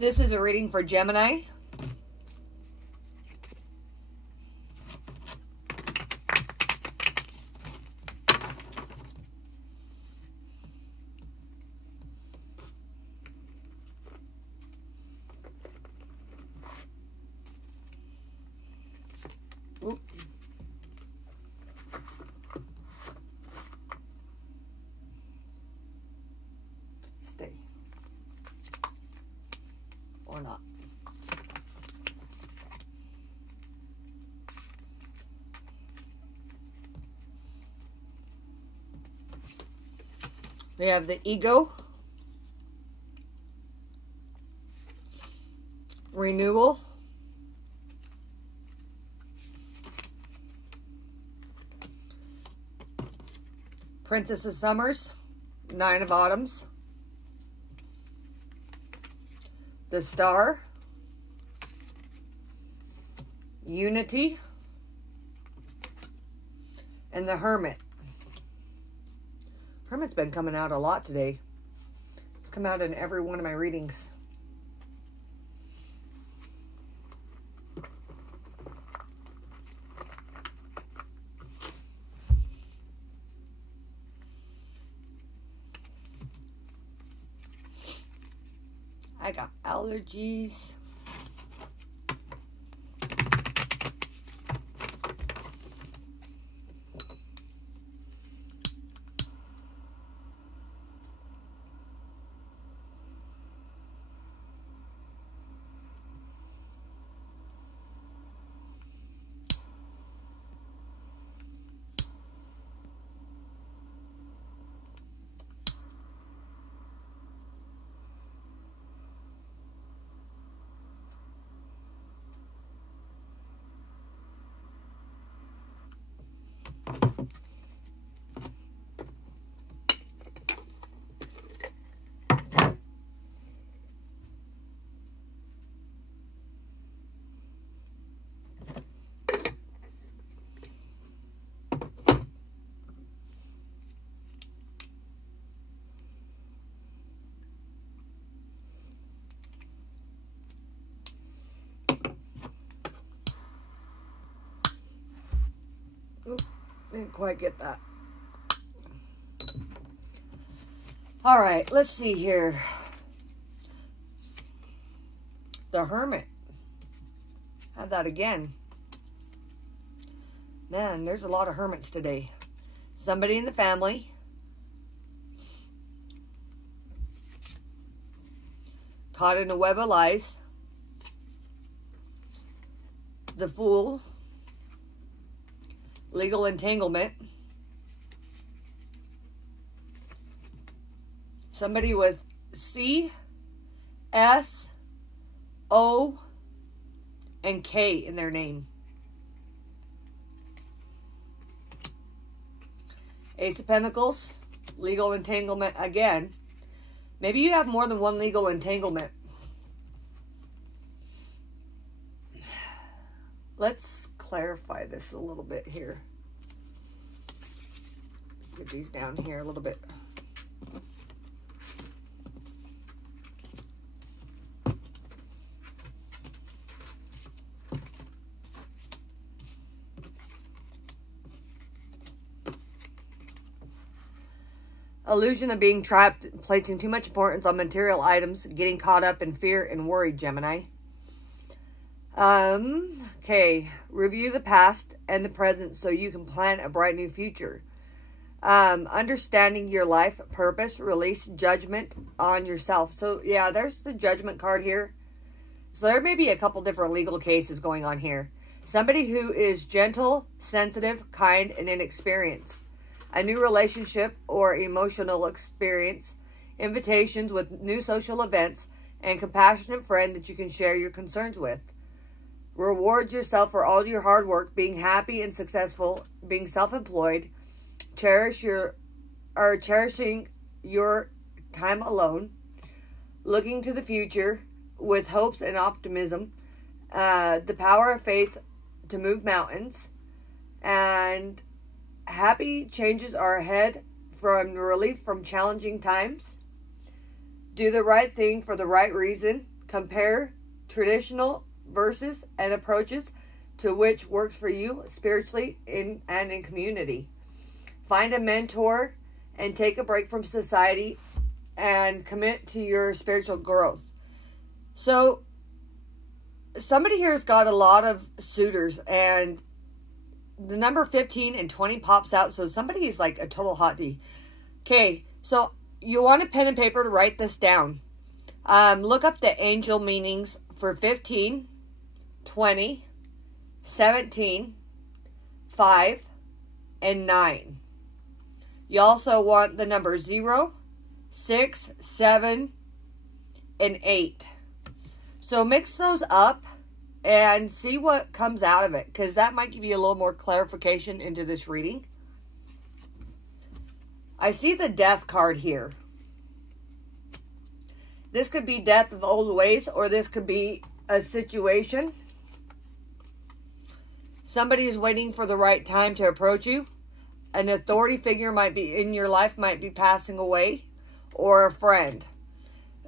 This is a reading for Gemini. Oop. Stay. Or not. We have the ego, renewal, Princess of Summers, Nine of Autumns, the Star, Unity, and the Hermit. Hermit's been coming out a lot today. It's come out in every one of my readings. I got allergies. Didn't quite get that. All right, let's see here. The Hermit. Have that again. Man, there's a lot of hermits today. Somebody in the family. Caught in a web of lies. The Fool. Legal entanglement. Somebody with C, S, O, and K in their name. Ace of Pentacles. Legal entanglement again. Maybe you have more than one legal entanglement. Let's clarify this a little bit here. Get these down here a little bit. Illusion of being trapped, placing too much importance on material items, getting caught up in fear and worry, Gemini. Okay, review the past and the present so you can plan a bright new future. Understanding your life purpose, release judgment on yourself. So yeah, there's the Judgment card here. So there may be a couple different legal cases going on here. Somebody who is gentle, sensitive, kind, and inexperienced. A new relationship or emotional experience. Invitations with new social events and compassionate friend that you can share your concerns with. Reward yourself for all your hard work, being happy and successful, being self-employed, cherishing your time alone, looking to the future with hopes and optimism, the power of faith to move mountains, and happy changes are ahead from relief from challenging times. Do the right thing for the right reason. Compare traditional verses and approaches to which works for you spiritually and in community. Find a mentor and take a break from society and commit to your spiritual growth. So, somebody here has got a lot of suitors, and the number 15 and 20 pops out, so somebody is like a total hottie. Okay, so you want a pen and paper to write this down. Look up the angel meanings for 15, 20, 17, 5, and 9. You also want the number 0, 6, 7, and 8. So mix those up and see what comes out of it, because that might give you a little more clarification into this reading. I see the death card here. This could be death of old ways, or this could be a situation. Somebody is waiting for the right time to approach you. An authority figure might be in your life, might be passing away, or a friend.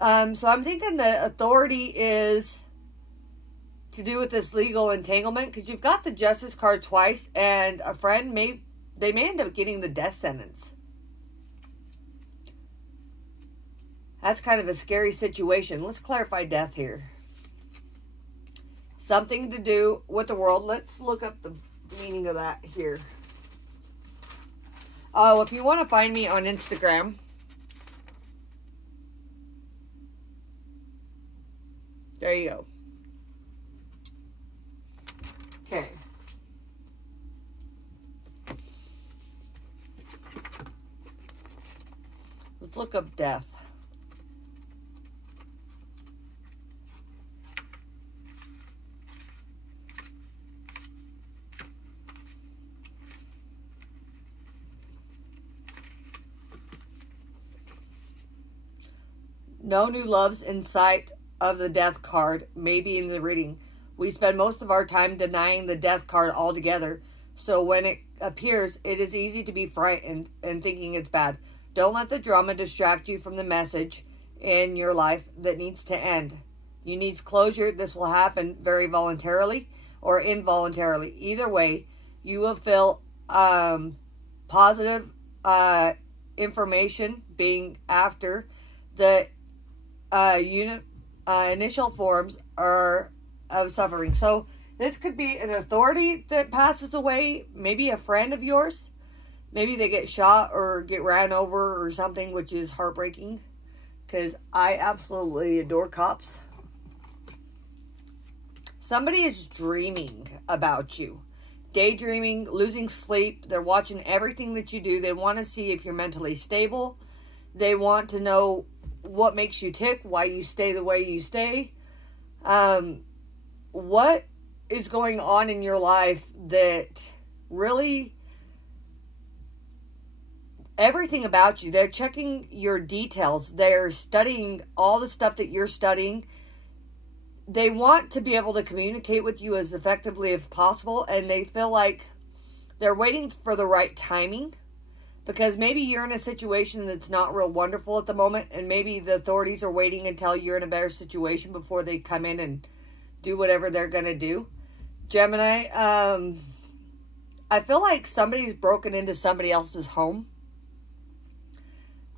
So I'm thinking the authority is to do with this legal entanglement, because you've got the justice card twice, and a friend may end up getting the death sentence. That's kind of a scary situation. Let's clarify death here. Something to do with the world. Let's look up the meaning of that here. Oh, if you want to find me on Instagram, there you go. Okay. Let's look up death. No new loves in sight of the death card may be in the reading. We spend most of our time denying the death card altogether. So when it appears, it is easy to be frightened and thinking it's bad. Don't let the drama distract you from the message in your life that needs to end. You need closure. This will happen very voluntarily or involuntarily. Either way, you will feel positive information being after the initial forms are of suffering. So this could be an authority that passes away, maybe a friend of yours. Maybe they get shot or get ran over or something, which is heartbreaking, because I absolutely adore cops. Somebody is dreaming about you, daydreaming, losing sleep. They're watching everything that you do. They want to see if you're mentally stable. They want to know what makes you tick, why you stay the way you stay. What is going on in your life that really, everything about you, they're checking your details. They're studying all the stuff that you're studying. They want to be able to communicate with you as effectively as possible, and they feel like they're waiting for the right timing. Because maybe you're in a situation that's not real wonderful at the moment, and maybe the authorities are waiting until you're in a better situation before they come in and do whatever they're going to do. Gemini, I feel like somebody's broken into somebody else's home.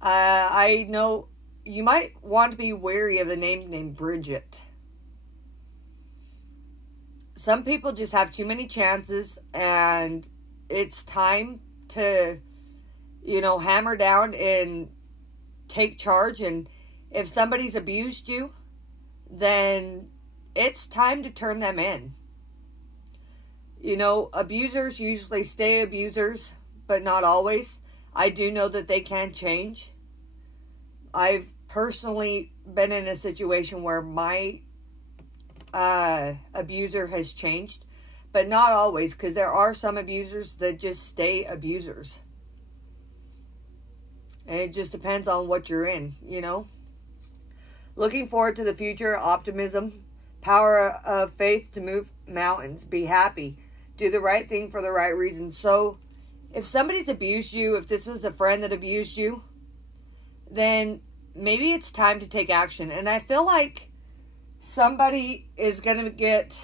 I know you might want to be wary of the name named Bridget. Some people just have too many chances, and it's time to, hammer down and take charge. And if somebody's abused you, then it's time to turn them in. Abusers usually stay abusers, but not always. I do know that they can change. I've personally been in a situation where my abuser has changed, but not always, because there are some abusers that just stay abusers. And it just depends on what you're in, Looking forward to the future, optimism, power of faith to move mountains, be happy, do the right thing for the right reason. So if somebody's abused you, if this was a friend that abused you, then maybe it's time to take action. And I feel like somebody is going to get,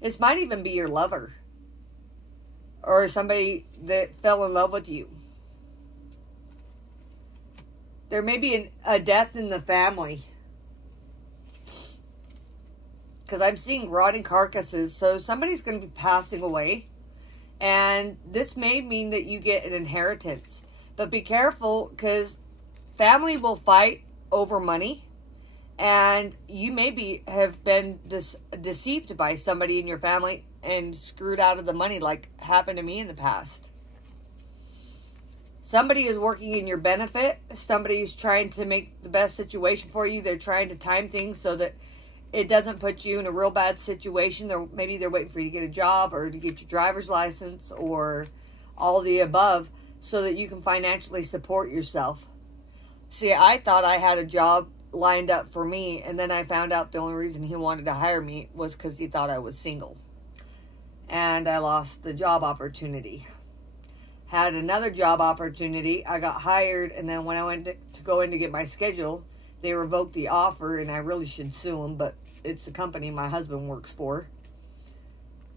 this might even be your lover. Or somebody that fell in love with you. There may be a death in the family. Because I'm seeing rotting carcasses. So somebody's going to be passing away. And this may mean that you get an inheritance. But be careful, because family will fight over money. And you maybe have been deceived by somebody in your family and screwed out of the money, like happened to me in the past. Somebody is working in your benefit. Somebody is trying to make the best situation for you. They're trying to time things so that it doesn't put you in a real bad situation. Maybe they're waiting for you to get a job or to get your driver's license or all the above so that you can financially support yourself. See, I thought I had a job lined up for me, and then I found out the only reason he wanted to hire me was because he thought I was single. And I lost the job opportunity. Had another job opportunity. I got hired, and then when I went to go in to get my schedule, they revoked the offer, and I really should sue them, but it's the company my husband works for.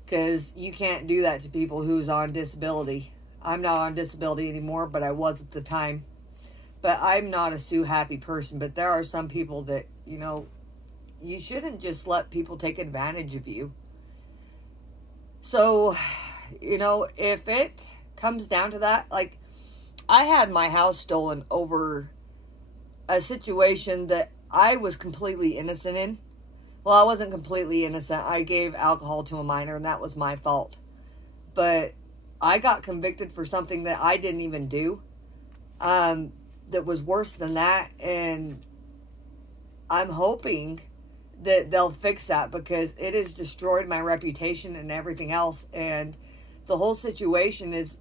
Because you can't do that to people who's on disability. I'm not on disability anymore, but I was at the time. But I'm not a sue-happy person, but there are some people that, you know, you shouldn't just let people take advantage of you. So, you know, if it comes down to that, like, I had my house stolen over a situation that I was completely innocent in. Well, I wasn't completely innocent. I gave alcohol to a minor, and that was my fault. But I got convicted for something that I didn't even do. That was worse than that, and I'm hoping that they'll fix that, because it has destroyed my reputation and everything else. And the whole situation is,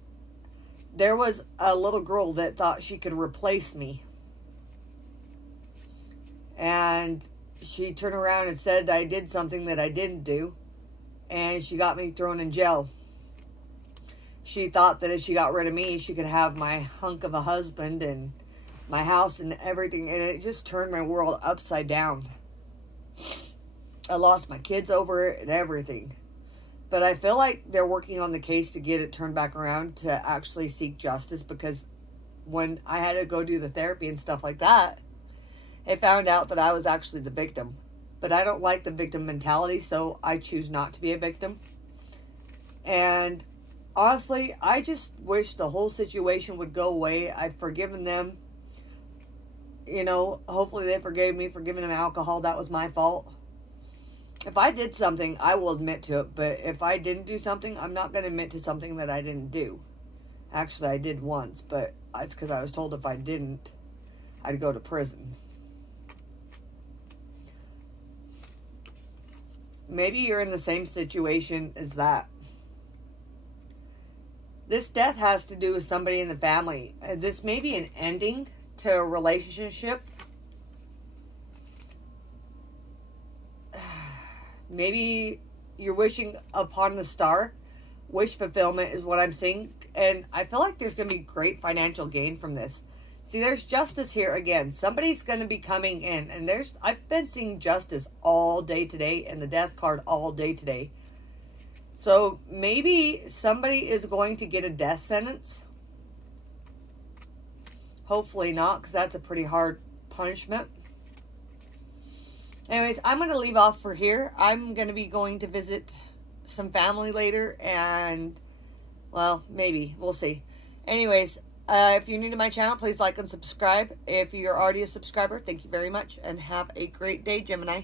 there was a little girl that thought she could replace me, and she turned around and said I did something that I didn't do, and she got me thrown in jail. She thought that if she got rid of me, she could have my hunk of a husband and my house and everything, and it just turned my world upside down. I lost my kids over it and everything. But I feel like they're working on the case to get it turned back around to actually seek justice, because when I had to go do the therapy and stuff like that, it found out that I was actually the victim. But I don't like the victim mentality, so I choose not to be a victim. And honestly, I just wish the whole situation would go away. I've forgiven them. You know, hopefully they forgave me for giving them alcohol. That was my fault. If I did something, I will admit to it. But if I didn't do something, I'm not going to admit to something that I didn't do. Actually, I did once, but it's because I was told if I didn't, I'd go to prison. Maybe you're in the same situation as that. This death has to do with somebody in the family. This may be an ending to a relationship. Maybe you're wishing upon the star. Wish fulfillment is what I'm seeing. And I feel like there's going to be great financial gain from this. See, there's justice here again. Somebody's going to be coming in. And I've been seeing justice all day today. And the death card all day today. So maybe somebody is going to get a death sentence. Hopefully not, because that's a pretty hard punishment. Anyways, I'm going to leave off for here. I'm going to be going to visit some family later. And, well, maybe. We'll see. Anyways, if you're new to my channel, please like and subscribe. If you're already a subscriber, thank you very much. And have a great day, Gemini.